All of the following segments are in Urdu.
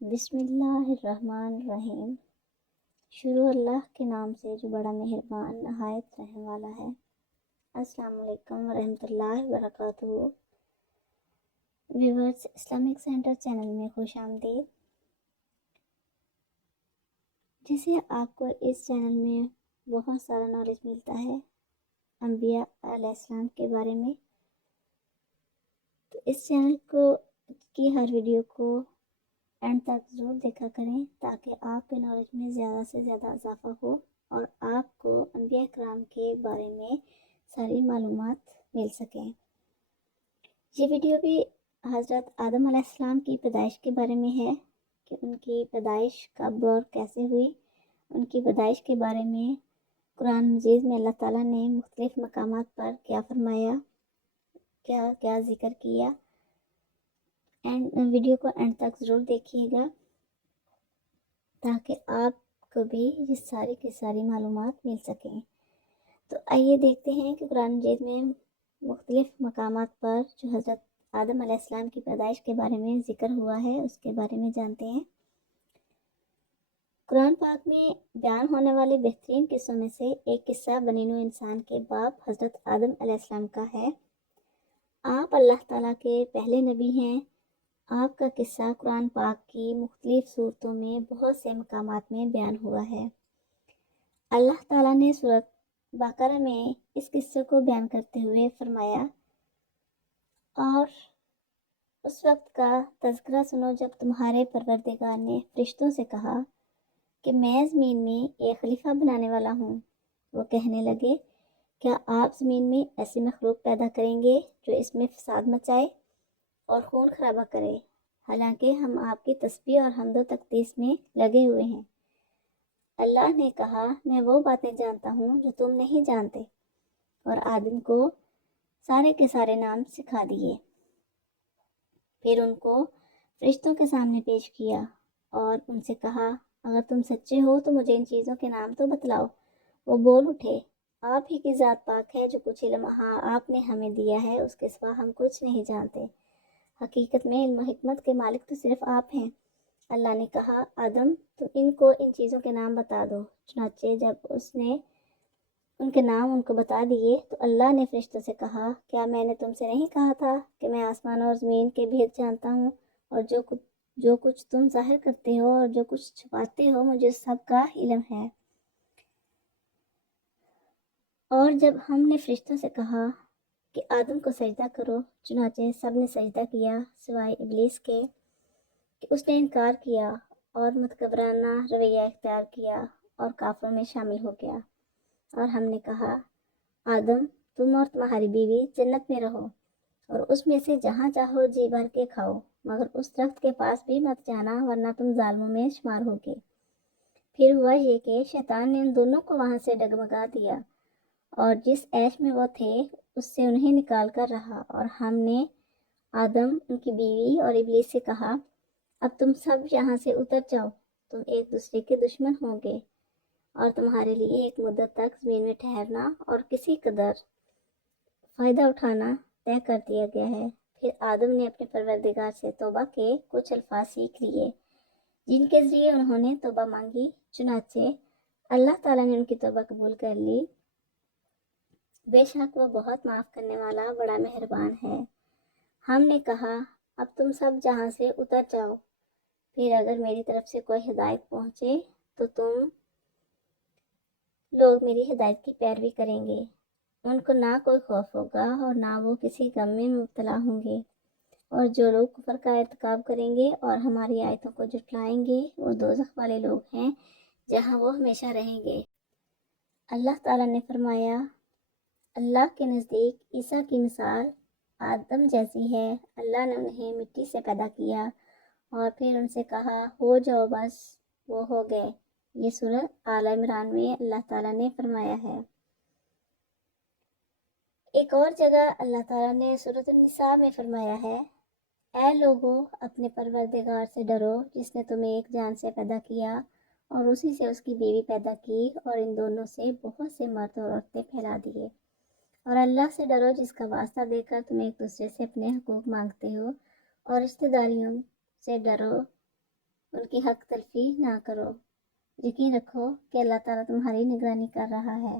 بسم اللہ الرحمن الرحیم۔ شروع اللہ کے نام سے جو بڑا مہربان نہایت رحم والا ہے۔ السلام علیکم ورحمۃ اللہ وبرکاتہ۔ ویورز، اسلامک سینٹر چینل میں خوش آمدید۔ جیسے آپ کو اس چینل میں بہت سارا نالج ملتا ہے انبیاء علیہ السلام کے بارے میں، تو اس چینل کی ہر ویڈیو کو اینڈ تک ضرور دیکھا کریں تاکہ آپ کے نالج میں زیادہ سے زیادہ اضافہ ہو اور آپ کو انبیاء کرام کے بارے میں ساری معلومات مل سکیں۔ یہ ویڈیو بھی حضرت آدم علیہ السلام کی پیدائش کے بارے میں ہے کہ ان کی پیدائش کب اور کیسے ہوئی۔ ان کی پیدائش کے بارے میں قرآن مجید میں اللہ تعالیٰ نے مختلف مقامات پر کیا فرمایا، کیا ذکر کیا۔ ویڈیو کو اینڈ تک ضرور دیکھیے گا تاکہ آپ کو بھی یہ ساری کی ساری معلومات مل سکیں۔ تو آئیے دیکھتے ہیں کہ قرآن مجید میں مختلف مقامات پر جو حضرت آدم علیہ السلام کی پیدائش کے بارے میں ذکر ہوا ہے اس کے بارے میں جانتے ہیں۔ قرآن پاک میں بیان ہونے والے بہترین قصوں میں سے ایک قصہ بنی نوح انسان کے باپ حضرت آدم علیہ السلام کا ہے۔ آپ اللہ تعالیٰ کے پہلے نبی ہیں۔ آپ کا قصہ قرآن پاک کی مختلف صورتوں میں بہت سے مقامات میں بیان ہوا ہے۔ اللہ تعالیٰ نے سورۃ بقرہ میں اس قصے کو بیان کرتے ہوئے فرمایا، اور اس وقت کا تذکرہ سنو جب تمہارے پروردگار نے فرشتوں سے کہا کہ میں زمین میں ایک خلیفہ بنانے والا ہوں۔ وہ کہنے لگے، کیا آپ زمین میں ایسی مخلوق پیدا کریں گے جو اس میں فساد مچائے اور خون خرابہ کرے، حالانکہ ہم آپ کی تسبیح اور حمد و تقدیس میں لگے ہوئے ہیں۔ اللہ نے کہا، میں وہ باتیں جانتا ہوں جو تم نہیں جانتے، اور آدم کو سارے کے سارے نام سکھا دیے۔ پھر ان کو فرشتوں کے سامنے پیش کیا اور ان سے کہا، اگر تم سچے ہو تو مجھے ان چیزوں کے نام تو بتلاؤ۔ وہ بول اٹھے، آپ ہی کی ذات پاک ہے، جو کچھ علم آپ نے ہمیں دیا ہے اس کے سوا ہم کچھ نہیں جانتے۔ حقیقت میں علم و حکمت کے مالک تو صرف آپ ہیں۔ اللہ نے کہا، آدم تم ان کو ان چیزوں کے نام بتا دو۔ چنانچہ جب اس نے ان کے نام ان کو بتا دیے تو اللہ نے فرشتوں سے کہا، کیا میں نے تم سے نہیں کہا تھا کہ میں آسمان اور زمین کے بھید جانتا ہوں، اور جو کچھ تم ظاہر کرتے ہو اور جو کچھ چھپاتے ہو مجھے سب کا علم ہے۔ اور جب ہم نے فرشتوں سے کہا کہ آدم کو سجدہ کرو، چنانچہ سب نے سجدہ کیا سوائے ابلیس کے کہ اس نے انکار کیا اور متکبرانہ رویہ اختیار کیا اور کافروں میں شامل ہو گیا۔ اور ہم نے کہا، آدم تم اور تمہاری بیوی جنت میں رہو اور اس میں سے جہاں چاہو جی بھر کے کھاؤ، مگر اس درخت کے پاس بھی مت جانا ورنہ تم ظالموں میں شمار ہوگے۔ پھر ہوا یہ کہ شیطان نے ان دونوں کو وہاں سے ڈگمگا دیا اور جس عیش میں وہ تھے اس سے انہیں نکال کر رہا، اور ہم نے آدم، ان کی بیوی اور ابلیس سے کہا، اب تم سب یہاں سے اتر جاؤ، تم ایک دوسرے کے دشمن ہوں گے اور تمہارے لیے ایک مدت تک زمین میں ٹھہرنا اور کسی قدر فائدہ اٹھانا طے کر دیا گیا ہے۔ پھر آدم نے اپنے پروردگار سے توبہ کے کچھ الفاظ سیکھ لیے جن کے ذریعے انہوں نے توبہ مانگی، چنانچہ اللہ تعالیٰ نے ان کی توبہ قبول کر لی۔ بے شک وہ بہت معاف کرنے والا بڑا مہربان ہے۔ ہم نے کہا، اب تم سب جہاں سے اتر جاؤ، پھر اگر میری طرف سے کوئی ہدایت پہنچے تو تم لوگ میری ہدایت کی پیروی کریں گے۔ ان کو نہ کوئی خوف ہوگا اور نہ وہ کسی غم میں مبتلا ہوں گے، اور جو لوگ کفر کا ارتکاب کریں گے اور ہماری آیتوں کو جھٹلائیں گے وہ دوزخ والے لوگ ہیں جہاں وہ ہمیشہ رہیں گے۔ اللہ تعالیٰ نے فرمایا، اللہ کے نزدیک عیسیٰ کی مثال آدم جیسی ہے۔ اللہ نے انہیں مٹی سے پیدا کیا اور پھر ان سے کہا، ہو جاؤ، بس وہ ہو گئے۔ یہ سورۃ آل عمران میں اللہ تعالیٰ نے فرمایا ہے۔ ایک اور جگہ اللہ تعالیٰ نے سورۃ النساء میں فرمایا ہے، اے لوگو اپنے پروردگار سے ڈرو جس نے تمہیں ایک جان سے پیدا کیا اور اسی سے اس کی بیوی پیدا کی، اور ان دونوں سے بہت سے مرد اور عورتیں پھیلا دیے۔ اور اللہ سے ڈرو جس کا واسطہ دے کر تم ایک دوسرے سے اپنے حقوق مانگتے ہو، اور رشتہ داریوں سے ڈرو ان کی حق تلفی نہ کرو، یقین رکھو کہ اللہ تعالیٰ تمہاری نگرانی کر رہا ہے۔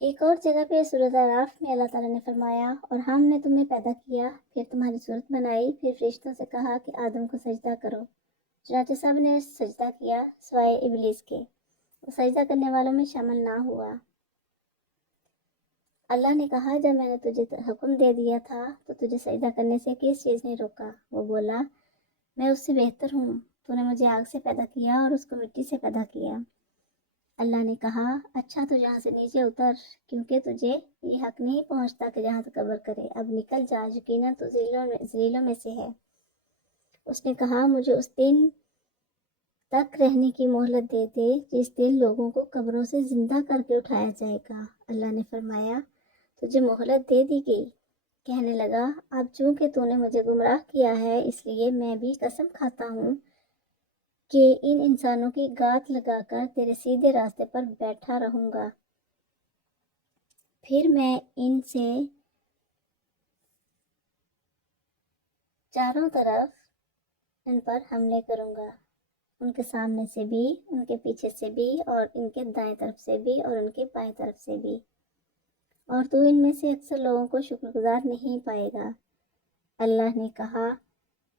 ایک اور جگہ پہ سورۃ اعراف میں اللہ تعالیٰ نے فرمایا، اور ہم نے تمہیں پیدا کیا، پھر تمہاری صورت بنائی، پھر فرشتوں سے کہا کہ آدم کو سجدہ کرو، چنانچہ سب نے سجدہ کیا سوائے ابلیس کے، وہ سجدہ کرنے والوں میں شامل نہ ہوا۔ اللہ نے کہا، جب میں نے تجھے حکم دے دیا تھا تو تجھے سجدہ کرنے سے کس چیز نے روکا؟ وہ بولا، میں اس سے بہتر ہوں، تو نے مجھے آگ سے پیدا کیا اور اس کو مٹی سے پیدا کیا۔ اللہ نے کہا، اچھا تو یہاں سے نیچے اتر، کیونکہ تجھے یہ حق نہیں پہنچتا کہ جہاں تکبر کرے، اب نکل جا، یقیناً تو ذلیلوں میں سے ہے۔ اس نے کہا، مجھے اس دن تک رہنے کی مہلت دے دے جس دن لوگوں کو قبروں سے زندہ کر کے اٹھایا جائے گا۔ اللہ نے فرمایا، تجھے مہلت دے دی گئی۔ کہنے لگا، اب چونکہ تو نے مجھے گمراہ کیا ہے، اس لیے میں بھی قسم کھاتا ہوں کہ ان انسانوں کی گات لگا کر تیرے سیدھے راستے پر بیٹھا رہوں گا، پھر میں ان سے چاروں طرف ان پر حملے کروں گا، ان کے سامنے سے بھی، ان کے پیچھے سے بھی، اور ان کے دائیں طرف سے بھی، اور ان کے بائیں طرف سے بھی، اور تو ان میں سے اکثر لوگوں کو شکر گزار نہیں پائے گا۔ اللہ نے کہا،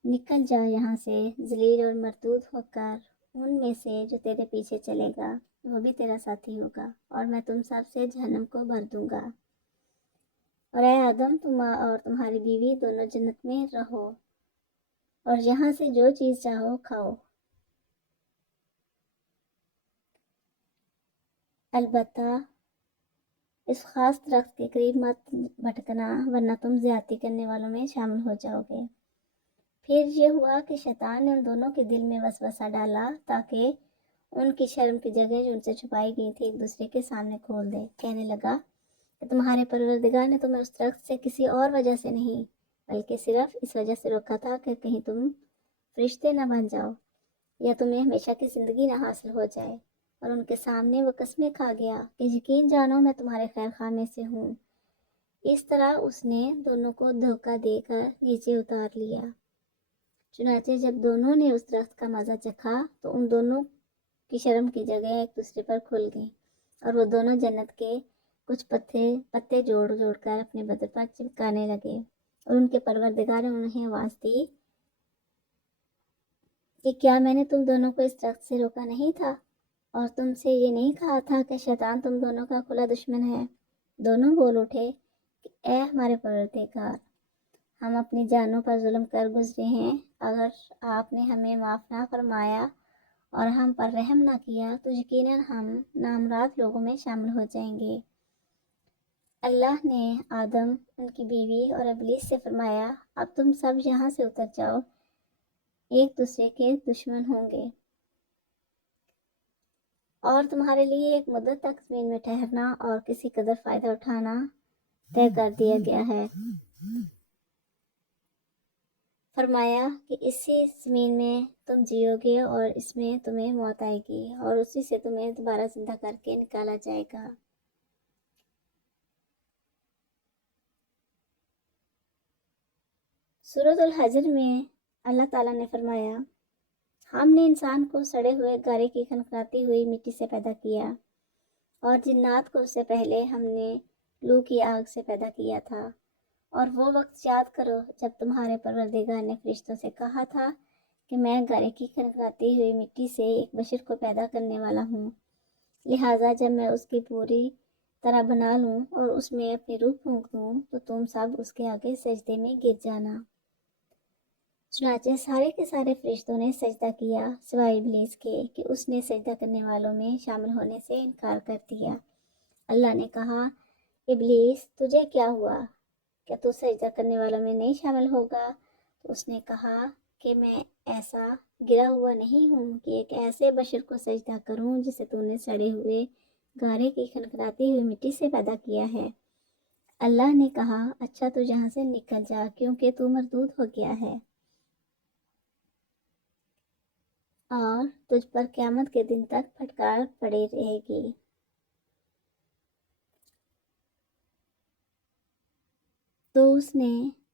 نکل جا یہاں سے، ذلیل اور مردود ہو کر، ان میں سے جو تیرے پیچھے چلے گا وہ بھی تیرا ساتھی ہوگا، اور میں تم سب سے جہنم کو بھر دوں گا۔ اور اے آدم، تم اور تمہاری بیوی دونوں جنت میں رہو، اور یہاں سے جو چیز چاہو کھاؤ، البتہ اس خاص درخت کے قریب مت بھٹکنا، ورنہ تم زیادتی کرنے والوں میں شامل ہو جاؤ گے۔ پھر یہ ہوا کہ شیطان نے ان دونوں کے دل میں وسوسہ ڈالا تاکہ ان کی شرم کی جگہ جو ان سے چھپائی گئی تھی ایک دوسرے کے سامنے کھول دے۔ کہنے لگا کہ تمہارے پروردگار نے تمہیں اس درخت سے کسی اور وجہ سے نہیں، بلکہ صرف اس وجہ سے روکا تھا کہ کہیں تم فرشتے نہ بن جاؤ، یا تمہیں ہمیشہ کی زندگی نہ حاصل ہو جائے۔ اور ان کے سامنے وہ قسمیں کھا گیا کہ یقین جانو میں تمہارے خیر خواہ میں سے ہوں۔ اس طرح اس نے دونوں کو دھوکہ دے کر نیچے اتار لیا۔ چنانچہ جب دونوں نے اس درخت کا مزہ چکھا تو ان دونوں کی شرم کی جگہ ایک دوسرے پر کھل گئی، اور وہ دونوں جنت کے کچھ پتے جوڑ جوڑ کر اپنے بدن پر چپکانے لگے، اور ان کے پروردگار نے انہیں آواز دی کہ کیا میں نے تم دونوں کو اس درخت سے روکا نہیں تھا، اور تم سے یہ نہیں کہا تھا کہ شیطان تم دونوں کا کھلا دشمن ہے؟ دونوں بول اٹھے کہ اے ہمارے پروردگار، ہم اپنی جانوں پر ظلم کر گزرے ہیں، اگر آپ نے ہمیں معاف نہ فرمایا اور ہم پر رحم نہ کیا تو یقیناً ہم نامراد لوگوں میں شامل ہو جائیں گے۔ اللہ نے آدم، ان کی بیوی اور ابلیس سے فرمایا، اب تم سب یہاں سے اتر جاؤ، ایک دوسرے کے دشمن ہوں گے، اور تمہارے لیے ایک مدت تک زمین میں ٹھہرنا اور کسی قدر فائدہ اٹھانا طے کر دیا گیا ہے۔ فرمایا کہ اسی زمین میں تم جیو گے اور اس میں تمہیں موت آئے گی، اور اسی سے تمہیں دوبارہ زندہ کر کے نکالا جائے گا۔ سورۃ الحجر میں اللہ تعالیٰ نے فرمایا، ہم نے انسان کو سڑے ہوئے گارے کی کھنکھناتی ہوئی مٹی سے پیدا کیا، اور جنات کو اس سے پہلے ہم نے لو کی آگ سے پیدا کیا تھا، اور وہ وقت یاد کرو جب تمہارے پروردگار نے فرشتوں سے کہا تھا کہ میں گارے کی کھنکھناتی ہوئی مٹی سے ایک بشر کو پیدا کرنے والا ہوں، لہٰذا جب میں اس کی پوری طرح بنا لوں اور اس میں اپنی روح پھونک دوں تو تم سب اس کے آگے سجدے میں گر جانا۔ چنانچہ سارے کے سارے فرشتوں نے سجدہ کیا سوائے ابلیس کے کہ اس نے سجدہ کرنے والوں میں شامل ہونے سے انکار کر دیا۔ اللہ نے کہا، ابلیس تجھے کیا ہوا؟ کیا تو سجدہ کرنے والوں میں نہیں شامل ہوگا؟ تو اس نے کہا کہ میں ایسا گرا ہوا نہیں ہوں کہ ایک ایسے بشر کو سجدہ کروں جسے تو نے سڑے ہوئے گارے کی کھنکھناتی ہوئی مٹی سے پیدا کیا ہے۔ اللہ نے کہا، اچھا تو یہاں سے نکل جا، کیونکہ تو مردود ہو گیا ہے، اور تجھ پر قیامت کے دن تک پھٹکار پڑے رہے گی۔ تو اس نے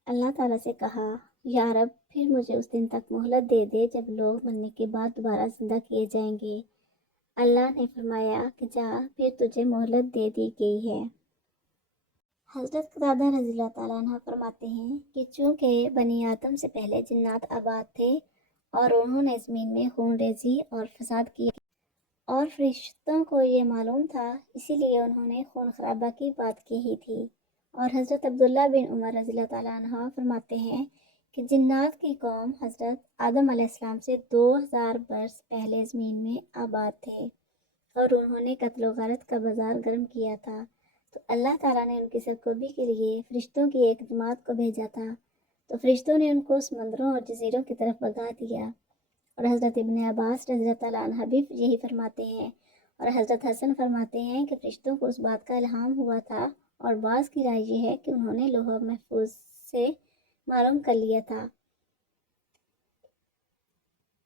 اللہ تعالیٰ سے کہا، یا رب پھر مجھے اس دن تک مہلت دے دے جب لوگ مرنے کے بعد دوبارہ زندہ کیے جائیں گے۔ اللہ نے فرمایا کہ جا، پھر تجھے مہلت دے دی گئی ہے۔ حضرت قتادہ رضی اللہ تعالیٰ عنہ فرماتے ہیں کہ چونکہ بنی آدم سے پہلے جنات آباد تھے اور انہوں نے زمین میں خون ریزی اور فساد کیا اور فرشتوں کو یہ معلوم تھا، اسی لیے انہوں نے خون خرابہ کی بات کی ہی تھی۔ اور حضرت عبداللہ بن عمر رضی اللہ تعالیٰ عنہ فرماتے ہیں کہ جنات کی قوم حضرت آدم علیہ السلام سے 2000 برس پہلے زمین میں آباد تھے اور انہوں نے قتل و غارت کا بازار گرم کیا تھا، تو اللہ تعالیٰ نے ان کی سرکوبی کے لیے فرشتوں کی ایک جماعت کو بھیجا تھا، تو فرشتوں نے ان کو سمندروں اور جزیروں کی طرف بھگا دیا۔ اور حضرت ابن عباس رضی اللہ تعالیٰ عنہ بھی یہی فرماتے ہیں، اور حضرت حسن فرماتے ہیں کہ فرشتوں کو اس بات کا الہام ہوا تھا، اور بعض کی رائے یہ ہے کہ انہوں نے لوح محفوظ سے معلوم کر لیا تھا۔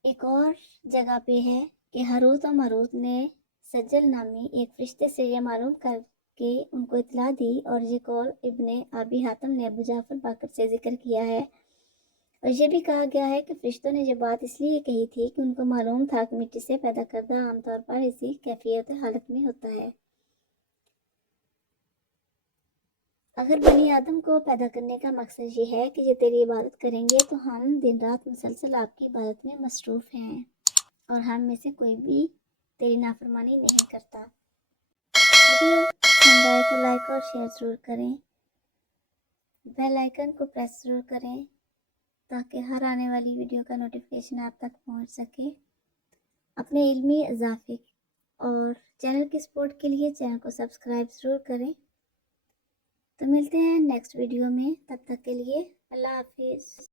ایک اور جگہ پہ ہے کہ ہاروت و ماروت نے سجل نامی ایک فرشتے سے یہ معلوم کر کے ان کو اطلاع دی، اور یہ قول ابن ابی حاتم نے ابو جعفر باقر سے ذکر کیا ہے۔ اور یہ بھی کہا گیا ہے کہ فرشتوں نے یہ بات اس لیے کہی تھی کہ ان کو معلوم تھا کہ مٹی سے پیدا کردہ عام طور پر اسی کیفیت حالت میں ہوتا ہے۔ اگر بنی آدم کو پیدا کرنے کا مقصد یہ ہے کہ یہ تیری عبادت کریں گے، تو ہم دن رات مسلسل آپ کی عبادت میں مصروف ہیں، اور ہم میں سے کوئی بھی تیری نافرمانی نہیں کرتا۔ ویڈیو پسند آئے تو لائک اور شیئر ضرور کریں، بیل آئیکن کو پریس ضرور کریں تاکہ ہر آنے والی ویڈیو کا نوٹیفیکیشن آپ تک پہنچ سکے۔ اپنے علمی اضافے اور چینل کی سپورٹ کے لیے چینل کو سبسکرائب ضرور کریں۔ تو ملتے ہیں نیکسٹ ویڈیو میں، تب تک کے لیے اللہ حافظ۔